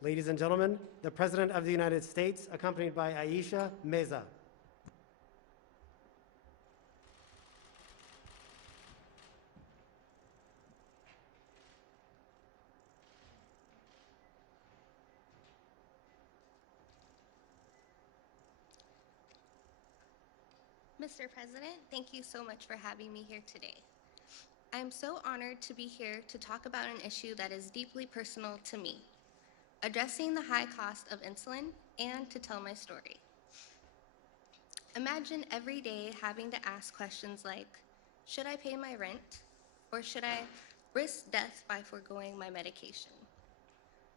Ladies and gentlemen, the President of the United States, accompanied by Aisha Meza. Mr. President, thank you so much for having me here today. I am so honored to be here to talk about an issue that is deeply personal to me, addressing the high cost of insulin and to tell my story. Imagine every day having to ask questions like, should I pay my rent? Or should I risk death by foregoing my medication?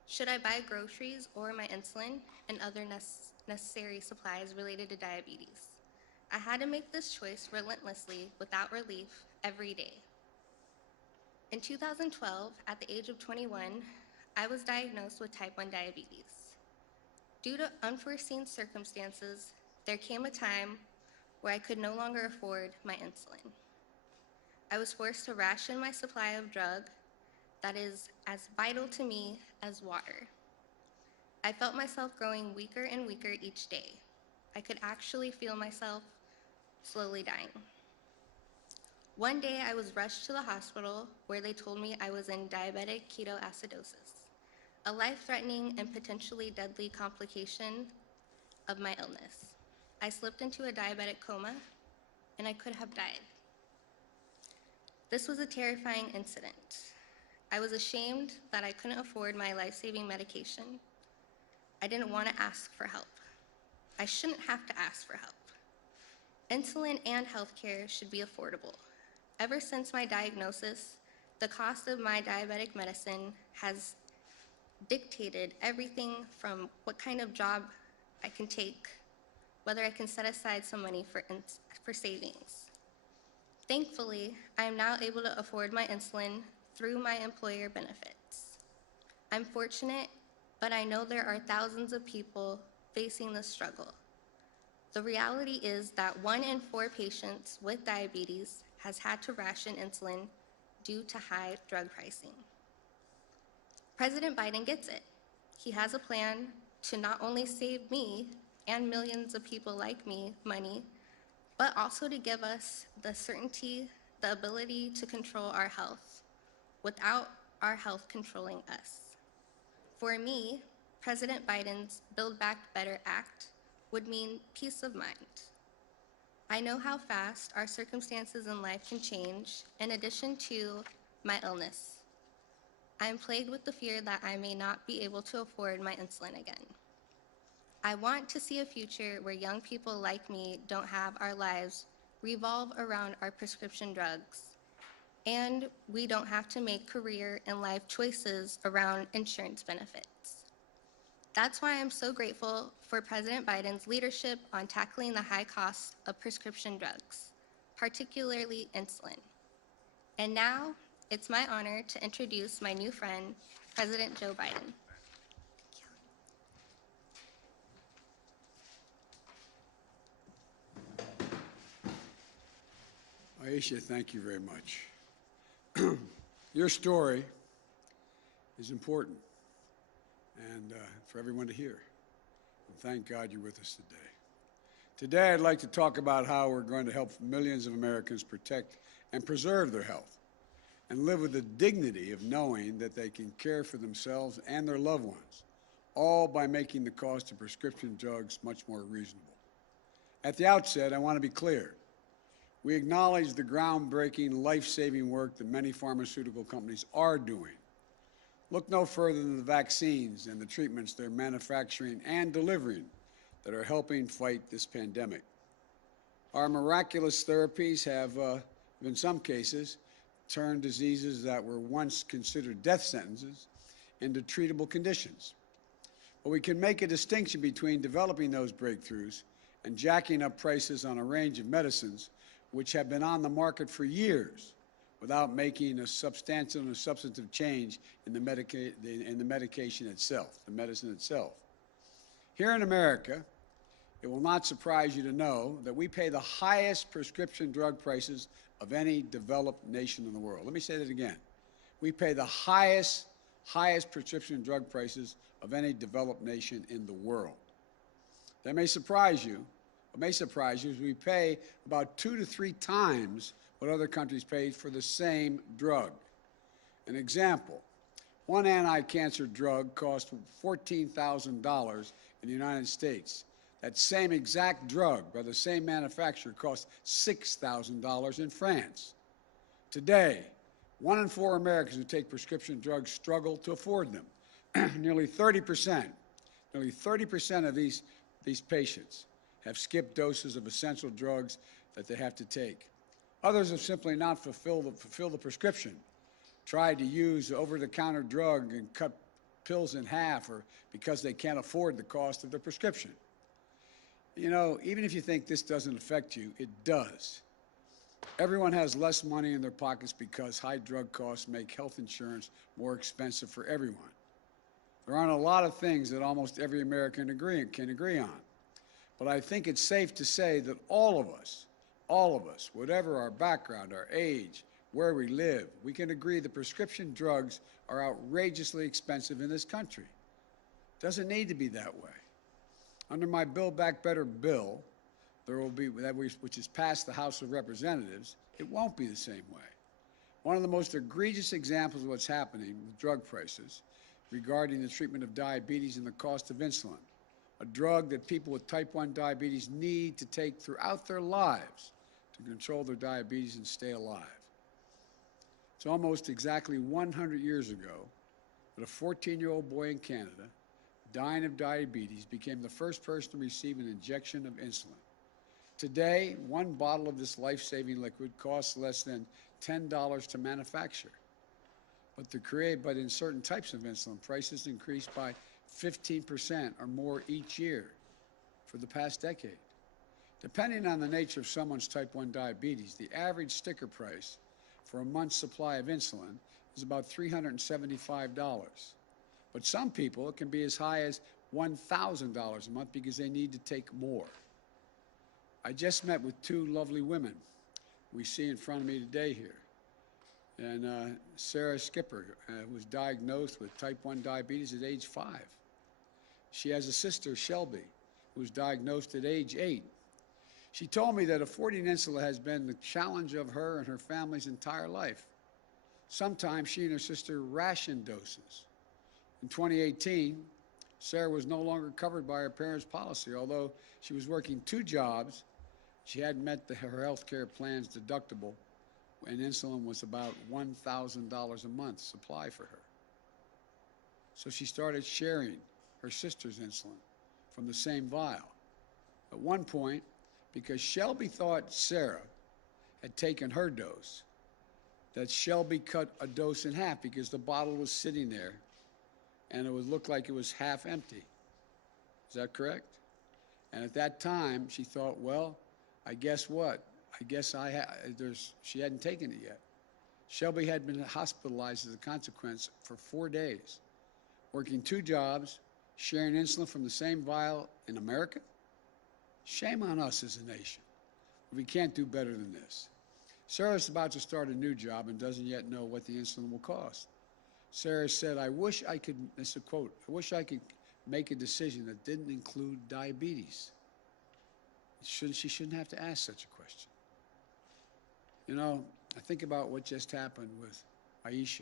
Should I buy groceries or my insulin and other necessary supplies related to diabetes? I had to make this choice relentlessly without relief every day. In 2012, at the age of 21, I was diagnosed with type 1 diabetes. Due to unforeseen circumstances, there came a time where I could no longer afford my insulin. I was forced to ration my supply of drug that is as vital to me as water. I felt myself growing weaker and weaker each day. I could actually feel myself slowly dying. One day I was rushed to the hospital where they told me I was in diabetic ketoacidosis, a life-threatening and potentially deadly complication of my illness. I slipped into a diabetic coma and I could have died. This was a terrifying incident. I was ashamed that I couldn't afford my life-saving medication. I didn't want to ask for help. I shouldn't have to ask for help. Insulin and healthcare should be affordable. Ever since my diagnosis, the cost of my diabetic medicine has dictated everything from what kind of job I can take, whether I can set aside some money for savings. Thankfully, I am now able to afford my insulin through my employer benefits. I'm fortunate, but I know there are thousands of people facing this struggle. The reality is that 1 in 4 patients with diabetes has had to ration insulin due to high drug pricing. President Biden gets it. He has a plan to not only save me and millions of people like me money, but also to give us the certainty, the ability to control our health without our health controlling us. For me, President Biden's Build Back Better Act would mean peace of mind. I know how fast our circumstances in life can change in addition to my illness. I am plagued with the fear that I may not be able to afford my insulin again. I want to see a future where young people like me don't have our lives revolve around our prescription drugs, and we don't have to make career and life choices around insurance benefits. That's why I'm so grateful for President Biden's leadership on tackling the high costs of prescription drugs, particularly insulin. And now, it's my honor to introduce my new friend, President Joe Biden. Aisha, thank you very much. Your story is important and for everyone to hear. And thank God you're with us today. Today, I'd like to talk about how we're going to help millions of Americans protect and preserve their health and live with the dignity of knowing that they can care for themselves and their loved ones, all by making the cost of prescription drugs much more reasonable. At the outset, I want to be clear. We acknowledge the groundbreaking, life-saving work that many pharmaceutical companies are doing. Look no further than the vaccines and the treatments they're manufacturing and delivering that are helping fight this pandemic. Our miraculous therapies have, in some cases, turned diseases that were once considered death sentences into treatable conditions. But we can make a distinction between developing those breakthroughs and jacking up prices on a range of medicines which have been on the market for years without making a substantial and substantive change in the medication itself, the medicine itself. Here in America, it will not surprise you to know that we pay the highest prescription drug prices of any developed nation in the world. Let me say that again. We pay the highest highest prescription drug prices of any developed nation in the world. That may surprise you. What may surprise you is we pay about 2 to 3 times what other countries pay for the same drug. An example, one anti-cancer drug costs $14,000 in the United States. That same exact drug by the same manufacturer costs $6,000 in France. Today, 1 in 4 Americans who take prescription drugs struggle to afford them. Nearly 30% of these patients have skipped doses of essential drugs that they have to take. Others have simply not fulfilled the prescription, tried to use over-the-counter drug and cut pills in half, or because they can't afford the cost of the prescription. You know, even if you think this doesn't affect you, it does. Everyone has less money in their pockets because high drug costs make health insurance more expensive for everyone. There aren't a lot of things that almost every American can agree on. But I think it's safe to say that all of us, whatever our background, our age, where we live, we can agree that prescription drugs are outrageously expensive in this country. It doesn't need to be that way. Under my Build Back Better bill, which is passed the House of Representatives, it won't be the same way. One of the most egregious examples of what's happening with drug prices regarding the treatment of diabetes and the cost of insulin, a drug that people with type 1 diabetes need to take throughout their lives to control their diabetes and stay alive. It's almost exactly 100 years ago that a 14-year-old boy in Canada, dying of diabetes, became the first person to receive an injection of insulin. Today, 1 bottle of this life-saving liquid costs less than $10 to manufacture. But in certain types of insulin, prices increased by 15% or more each year for the past decade. Depending on the nature of someone's type 1 diabetes, the average sticker price for a month's supply of insulin is about $375. But some people, it can be as high as $1,000 a month because they need to take more. I just met with 2 lovely women we see in front of me today here. And Sarah Skipper was diagnosed with type 1 diabetes at age 5. She has a sister, Shelby, who was diagnosed at age 8. She told me that affording insulin has been the challenge of her and her family's entire life. Sometimes she and her sister ration doses. In 2018, Sarah was no longer covered by her parents' policy. Although she was working 2 jobs, she hadn't met her health care plan's deductible, and insulin was about $1,000 a month supply for her. So she started sharing her sister's insulin from the same vial. At one point, because Shelby thought Sarah had taken her dose, that Shelby cut a dose in half because the bottle was sitting there and it would look like it was half empty. Is that correct? And at that time, she thought, well, I guess what? I guess she hadn't taken it yet. Shelby had been hospitalized as a consequence for 4 days, working 2 jobs, sharing insulin from the same vial in America. Shame on us as a nation. We can't do better than this. Sarah's about to start a new job and doesn't yet know what the insulin will cost. Sarah said, this is a quote, I wish I could make a decision that didn't include diabetes. She shouldn't have to ask such a question. You know, I think about what just happened with Aisha,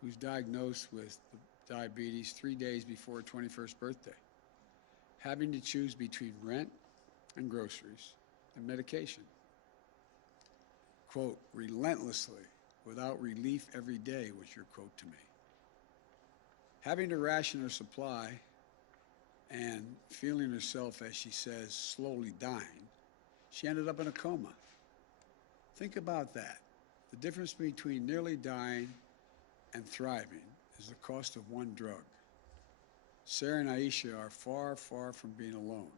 who's diagnosed with diabetes 3 days before her 21st birthday, having to choose between rent and groceries and medication. Quote, relentlessly, without relief every day was your quote to me. Having to ration her supply and feeling herself, as she says, slowly dying, she ended up in a coma. Think about that. The difference between nearly dying and thriving is the cost of 1 drug. Sarah and Aisha are far, far from being alone.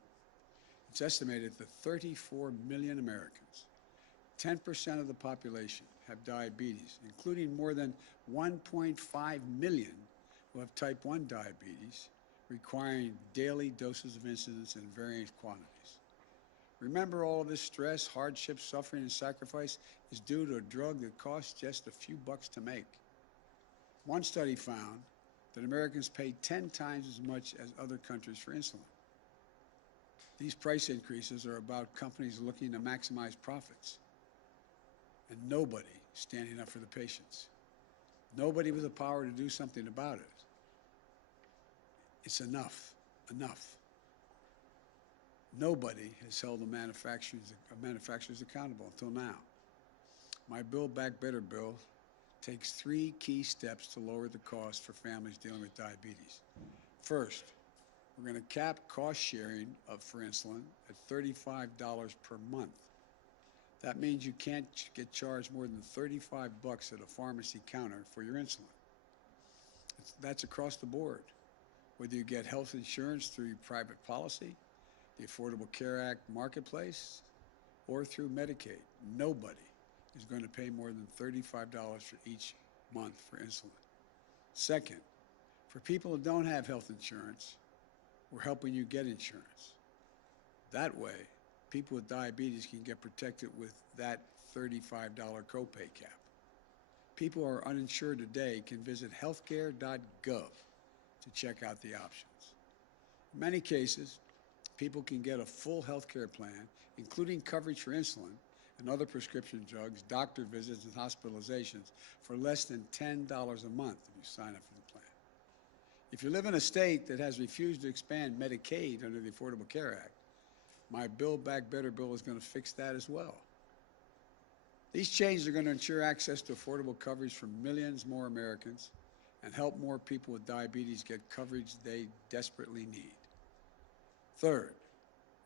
It's estimated that 34 million Americans, 10% of the population, have diabetes, including more than 1.5 million who have type 1 diabetes, requiring daily doses of insulin in varying quantities. Remember, all of this stress, hardship, suffering, and sacrifice is due to a drug that costs just a few bucks to make. One study found that Americans pay 10 times as much as other countries for insulin. These price increases are about companies looking to maximize profits, and nobody standing up for the patients. Nobody with the power to do something about it. It's enough, enough. Nobody has held the manufacturers accountable until now. My Build Back Better bill takes 3 key steps to lower the cost for families dealing with diabetes. First, we're going to cap cost sharing for insulin at $35 per month. That means you can't get charged more than $35 at a pharmacy counter for your insulin. That's across the board. Whether you get health insurance through your private policy, the Affordable Care Act marketplace, or through Medicaid, nobody is going to pay more than $35 for each month for insulin. Second, for people who don't have health insurance, we're helping you get insurance. That way, people with diabetes can get protected with that $35 copay cap. People who are uninsured today can visit healthcare.gov to check out the options. In many cases, people can get a full health care plan, including coverage for insulin and other prescription drugs, doctor visits, and hospitalizations for less than $10 a month if you sign up for the plan. If you live in a state that has refused to expand Medicaid under the Affordable Care Act, my Build Back Better bill is going to fix that as well. These changes are going to ensure access to affordable coverage for millions more Americans and help more people with diabetes get coverage they desperately need. Third,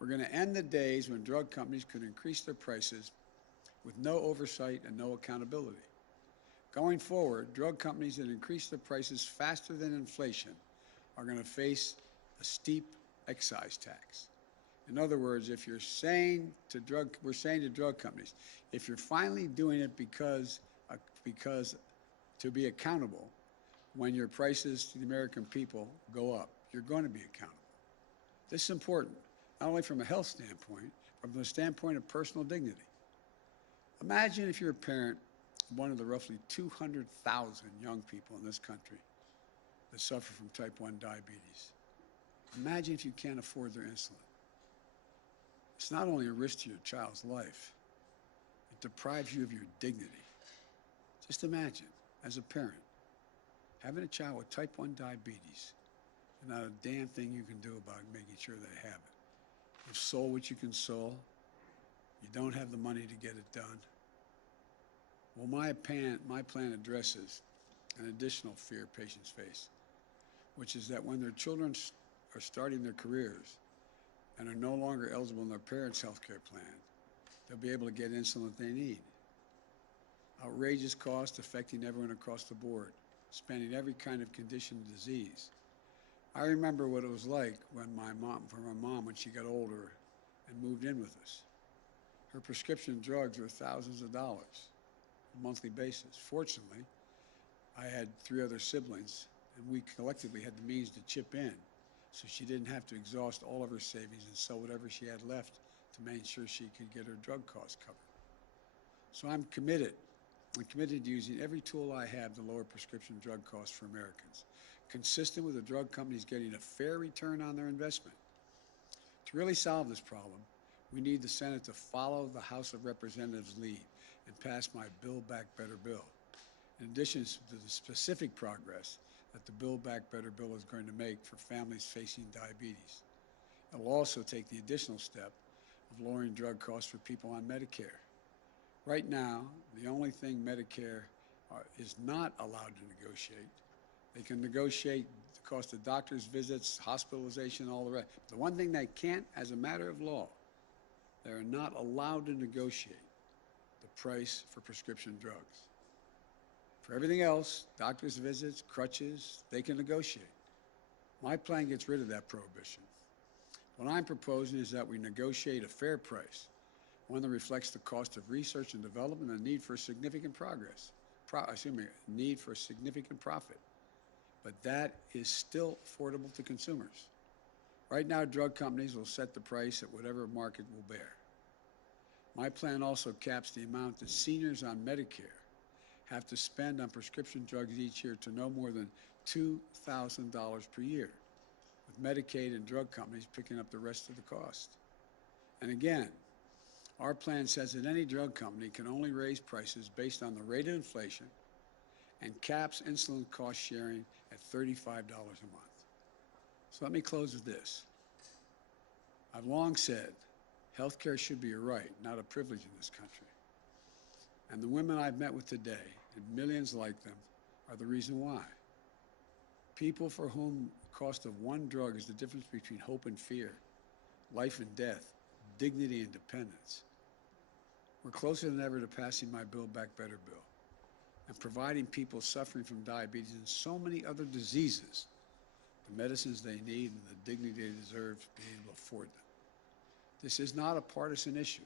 we're going to end the days when drug companies could increase their prices with no oversight and no accountability. Going forward, drug companies that increase their prices faster than inflation are going to face a steep excise tax. In other words, if you're saying to we're saying to drug companies, if you're finally doing it because to be accountable, when your prices to the American people go up, you're going to be accountable. This is important, not only from a health standpoint, but from the standpoint of personal dignity. Imagine if you're a parent of one of the roughly 200,000 young people in this country that suffer from type 1 diabetes. Imagine if you can't afford their insulin. It's not only a risk to your child's life, it deprives you of your dignity. Just imagine, as a parent, having a child with type 1 diabetes and not a damn thing you can do about making sure they have it. You've sold what you can sell. You don't have the money to get it done. Well, my plan addresses an additional fear patients face, which is that when their children are starting their careers and are no longer eligible in their parents' health care plan, they'll be able to get insulin that they need. Outrageous costs affecting everyone across the board, spanning every kind of condition and disease. I remember what it was like when my mom, when she got older and moved in with us. Her prescription drugs were thousands of dollars on a monthly basis. Fortunately, I had 3 other siblings, and we collectively had the means to chip in, so she didn't have to exhaust all of her savings and sell whatever she had left to make sure she could get her drug costs covered. So I'm committed to using every tool I have to lower prescription drug costs for Americans, consistent with the drug companies getting a fair return on their investment. To really solve this problem, we need the Senate to follow the House of Representatives' lead and pass my Build Back Better bill, in addition to the specific progress that the Build Back Better bill is going to make for families facing diabetes. It will also take the additional step of lowering drug costs for people on Medicare. Right now, the only thing Medicare is not allowed to negotiate, they can negotiate the cost of doctor's visits, hospitalization, all the rest. The one thing they can't, as a matter of law, they are not allowed to negotiate the price for prescription drugs. For everything else, doctor's visits, crutches, they can negotiate. My plan gets rid of that prohibition. What I'm proposing is that we negotiate a fair price, one that reflects the cost of research and development and need for significant need for significant profit. But that is still affordable to consumers. Right now, drug companies will set the price at whatever market will bear. My plan also caps the amount that seniors on Medicare have to spend on prescription drugs each year to no more than $2,000 per year, with Medicaid and drug companies picking up the rest of the cost. And again, our plan says that any drug company can only raise prices based on the rate of inflation and caps insulin cost sharing at $35 a month. So let me close with this. I've long said health care should be a right, not a privilege in this country. And the women I've met with today, and millions like them, are the reason why. People for whom the cost of one drug is the difference between hope and fear, life and death, dignity and dependence. We're closer than ever to passing my Build Back Better bill and providing people suffering from diabetes and so many other diseases the medicines they need and the dignity they deserve to be able to afford them. This is not a partisan issue.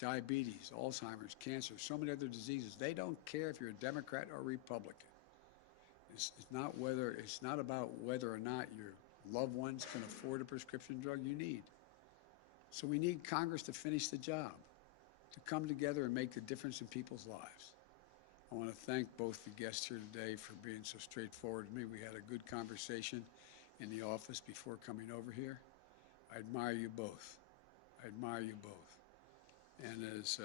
Diabetes, Alzheimer's, cancer, so many other diseases, they don't care if you're a Democrat or Republican. It's not about whether or not your loved ones can afford a prescription drug you need. So we need Congress to finish the job, to come together and make a difference in people's lives. I want to thank both the guests here today for being so straightforward with me. We had a good conversation in the office before coming over here. I admire you both. I admire you both. And as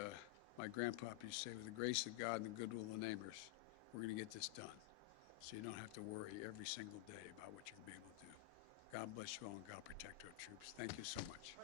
my grandpapa used to say, with the grace of God and the goodwill of the neighbors, we're going to get this done. So you don't have to worry every single day about what you're going to be able to do. God bless you all and God protect our troops. Thank you so much.